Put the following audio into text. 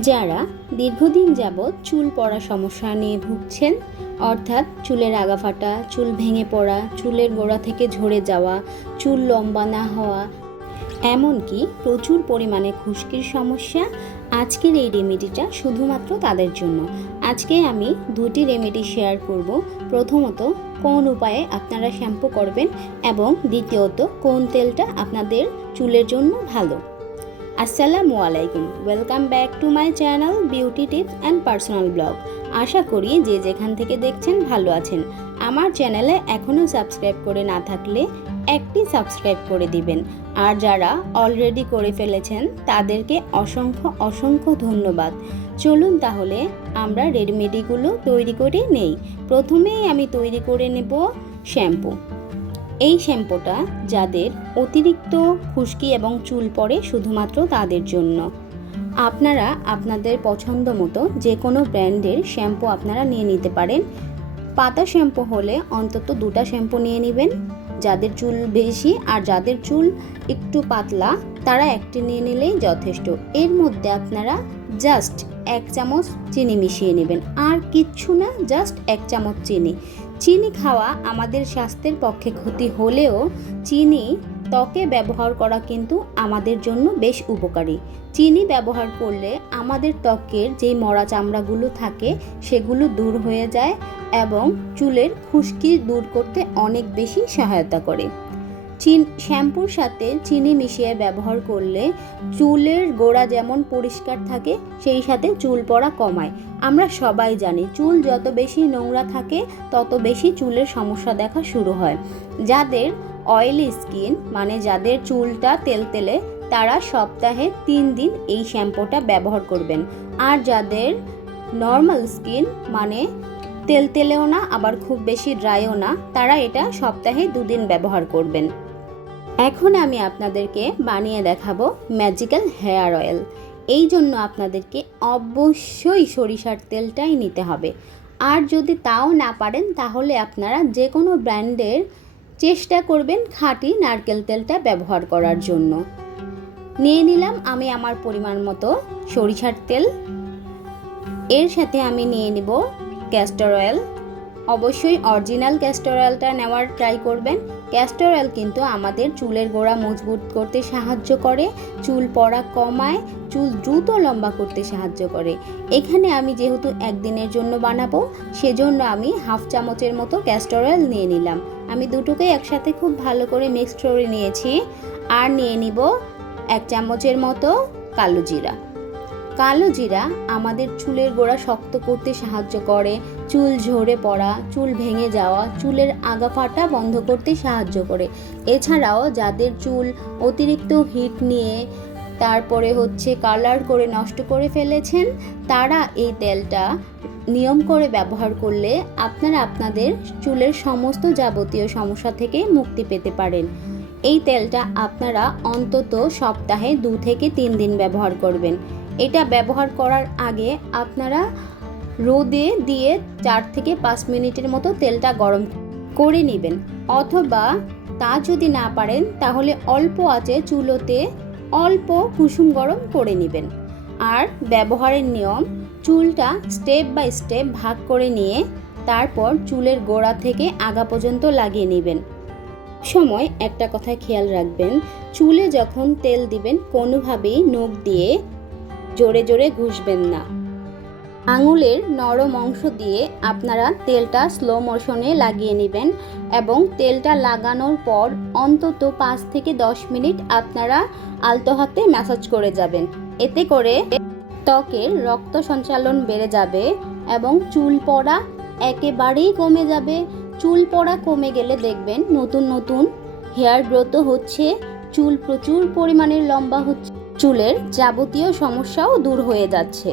যারা দীর্ঘদিন যাবৎ চুল পড়া সমস্যা নিয়ে ভুগছেন, অর্থাৎ চুলের আগা ফাটা, চুল ভেঙে পড়া, চুলের গোড়া থেকে ঝরে যাওয়া, চুল লম্বা না হওয়া, এমনকি প্রচুর পরিমাণে খুশকির সমস্যা, আজকের এই রেমেডিটা শুধুমাত্র তাদের জন্য। আজকে আমি দুটি রেমেডি শেয়ার করব। প্রথমত, কোন উপায়ে আপনারা শ্যাম্পু করবেন এবং দ্বিতীয়ত কোন তেলটা আপনাদের চুলের জন্য ভালো। আসসালামু আলাইকুম, welcome back to my channel beauty tips and personal blog. আশা করি যে যেখান থেকে দেখছেন ভালো আছেন। আমার চ্যানেলে এখনও সাবস্ক্রাইব করে না থাকলে একটি সাবস্ক্রাইব করে দিবেন, আর যারা অলরেডি করে ফেলেছেন তাদেরকে অসংখ্য অসংখ্য ধন্যবাদ। চলুন তাহলে আমরা রেমেডিগুলো তৈরি করে নেই। প্রথমেই আমি তৈরি করে নেব শ্যাম্পু। এই শ্যাম্পুটা যাদের অতিরিক্ত খুশকি এবং চুল পড়ে শুধুমাত্র তাদের জন্য। আপনারা আপনাদের পছন্দ মতো যে কোনো ব্র্যান্ডের শ্যাম্পু আপনারা নিয়ে নিতে পারেন। পাতা শ্যাম্পু হলে অন্তত দুটা শ্যাম্পু নিয়ে নেবেন। যাদের চুল বেশি আর যাদের চুল একটু পাতলা তারা একটি নিয়ে নিলেই যথেষ্ট। এর মধ্যে আপনারা জাস্ট 1 চামচ চিনি মিশিয়ে নেবেন, আর কিচ্ছু না, জাস্ট 1 চামচ চিনি। চিনি খাওয়া আমাদের স্বাস্থ্যের পক্ষে ক্ষতি হলেও চিনি ত্বকে ব্যবহার করা কিন্তু আমাদের জন্য বেশ উপকারী। চিনি ব্যবহার করলে আমাদের ত্বকের যেই মরা চামড়াগুলো থাকে সেগুলো দূর হয়ে যায় এবং চুলের খুশকি দূর করতে অনেক বেশি সহায়তা করে। শ্যাম্পুর সাথে চিনি মিশিয়ে ব্যবহার করলে চুলের গোড়া যেমন পরিষ্কার থাকে, সেই সাথে চুল পড়া কমায়। আমরা সবাই জানি চুল যত বেশি নোংরা থাকে তত বেশি চুলের সমস্যা দেখা শুরু হয়। যাদের অয়েলি স্কিন, মানে যাদের চুলটা তেলতেলে, তারা সপ্তাহে 3 দিন এই শ্যাম্পুটা ব্যবহার করবেন। আর যাদের নর্মাল স্কিন, মানে তেলতেলেও না আবার খুব বেশি ড্রাইও না, তারা এটা সপ্তাহে 2 দিন ব্যবহার করবেন। এখন আমি আপনাদেরকে বানিয়ে দেখাবো ম্যাজিক্যাল হেয়ার অয়েল। এই জন্য আপনাদেরকে অবশ্যই সরিষার তেলটাই নিতে হবে। আর যদি তাও না পারেন তাহলে আপনারা যে কোনো ব্র্যান্ডের চেষ্টা করবেন খাঁটি নারকেল তেলটা ব্যবহার করার জন্য। নিয়ে নিলাম আমি আমার পরিমাণ মতো সরিষার তেল। এর সাথে আমি নিয়ে নিব ক্যাস্টর অয়েল। অবশ্যই অরিজিনাল ক্যাস্টর অয়েলটা নেওয়ার ট্রাই করবেন। ক্যাস্টর অয়েল কিন্তু আমাদের চুলের গোড়া মজবুত করতে সাহায্য করে, চুল পড়া কমায়, চুল দ্রুত লম্বা করতে সাহায্য করে। এখানে আমি যেহেতু একদিনের জন্য বানাবো, সেজন্য আমি 1/2 চামচের মতো ক্যাস্টর অয়েল নিয়ে নিলাম। আমি দুটোকে একসাথে খুব ভালো করে মিক্সড করে নিয়েছি। আর নিয়ে নিব 1 চামচের মতো কালো জিরা। কালো জিরা আমাদের চুলের গোড়া শক্ত করতে সাহায্য করে, চুল ঝরে পড়া, চুল ভেঙে যাওয়া, চুলের আগা ফাটা বন্ধ করতে সাহায্য করে। এছাড়াও যাদের চুল অতিরিক্ত হিট নিয়ে তারপরে কালার করে নষ্ট করে ফেলেছেন, তারা এই তেলটা নিয়ম করে ব্যবহার করলে আপনারা আপনাদের চুলের সমস্ত যাবতীয় সমস্যা থেকে মুক্তি পেতে পারেন। এই তেলটা আপনারা অন্তত সপ্তাহে 2 থেকে 3 দিন ব্যবহার করবেন। এটা ব্যবহার করার আগে আপনারা রোদে দিয়ে 4 থেকে 5 মিনিটের মতো তেলটা গরম করে নেবেন, অথবা তা যদি না পারেন তাহলে অল্প আঁচে চুলোতে অল্প কুসুম গরম করে নেবেন। আর ব্যবহারের নিয়ম, চুলটা স্টেপ বাই স্টেপ ভাগ করে নিয়ে তারপর চুলের গোড়া থেকে আগা পর্যন্ত লাগিয়ে নেবেন। সময় একটা কথা খেয়াল রাখবেন, চুলে যখন তেল দিবেন কোনোভাবেই নখ দিয়ে জোরে জোরে ঘষবেন না। আঙুলের নরম অংশ দিয়ে আপনারা তেলটা স্লো মোশনে লাগিয়ে নেবেন এবং তেলটা লাগানোর পর অন্তত 5 থেকে 10 মিনিট আপনারা আলতো হাতে ম্যাসাজ করে যাবেন। এতে করে ত্বকের রক্ত সঞ্চালন বেড়ে যাবে এবং চুল পড়া একেবারেই কমে যাবে। চুল পড়া কমে গেলে দেখবেন নতুন নতুন হেয়ার গ্রোথও হচ্ছে, চুল প্রচুর পরিমাণে লম্বা হচ্ছে, চুলের যাবতীয় সমস্যাও দূর হয়ে যাচ্ছে।